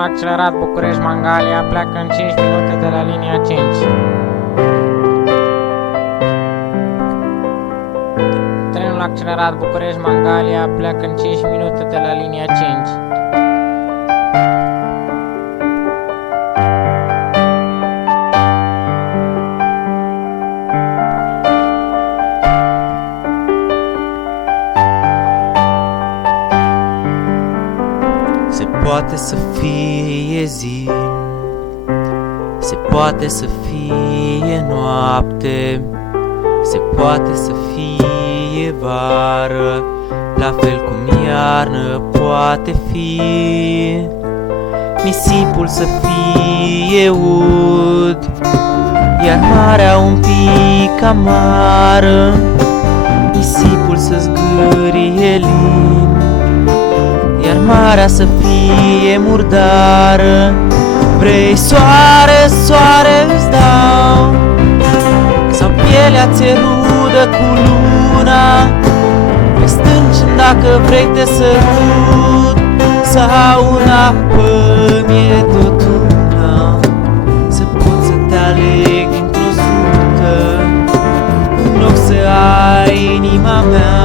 Trenul accelerat București-Mangalia pleacă în 5 minute de la linia 5. Trenul accelerat București-Mangalia pleacă în 5 minute de la linia 5. Se poate să fie zi, se poate să fie noapte, se poate să fie vară, la fel cum iarnă poate fi. Nisipul să fie ud, iar marea un pic amară, nisipul să zgârie lin, iar marea să fie murdară. Vrei soare, soare îți dau, sau pielea ți-e rudă cu luna, pe stânci dacă vrei te sărut, sau în apă mi-e tot una. Să pot să te aleg dintr-o sută, în loc să ai inima mea,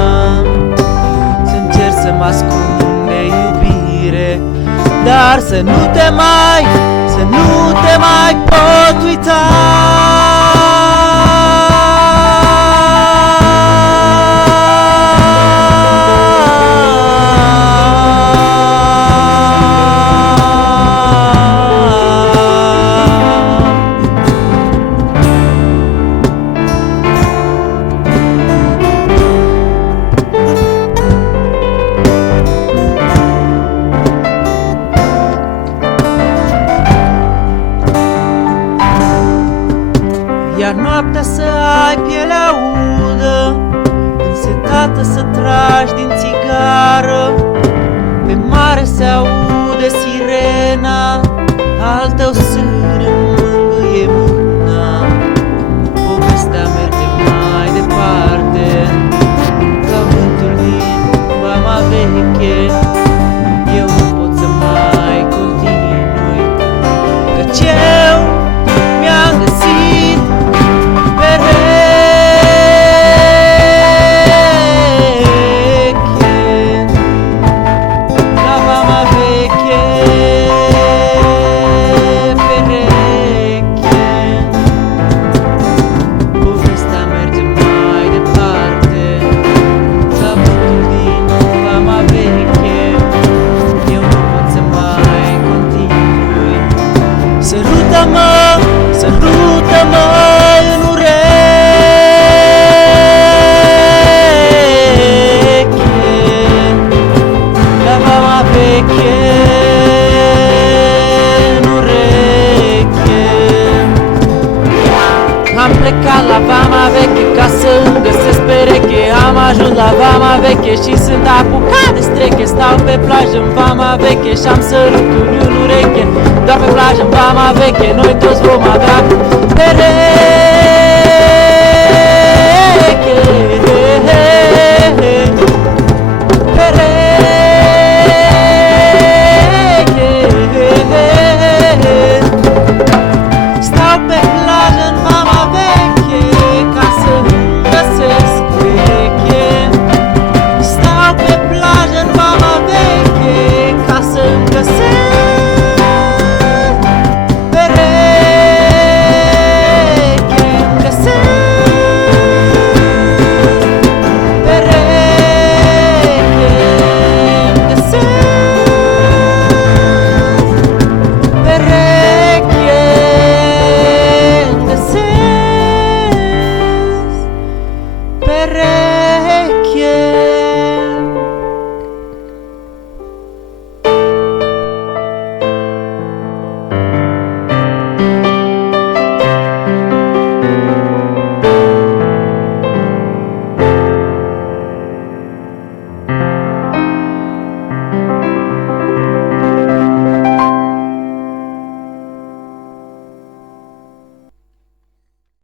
să încerc să mă ascund de iubire, dar să nu te mai pot uita. Iar noaptea să ai pielea udă, însetată să tragi din țigară, pe mare se aude sirena, al tău sân îmi mângâie mâna. Povestea merge mai departe, ca vântul din vama veche. Eu nu pot să mai continui, căci eu mi-am găsit sărută-mă în ureche, la vama veche, în ureche. Am plecat la vama veche ca să îmi găsesc pereche, am ajuns la vama veche și sunt apucat de streche. Stau pe plajă în vama veche și am sărutul în ureche, doar pe plajă în vama veche noi toți vom avea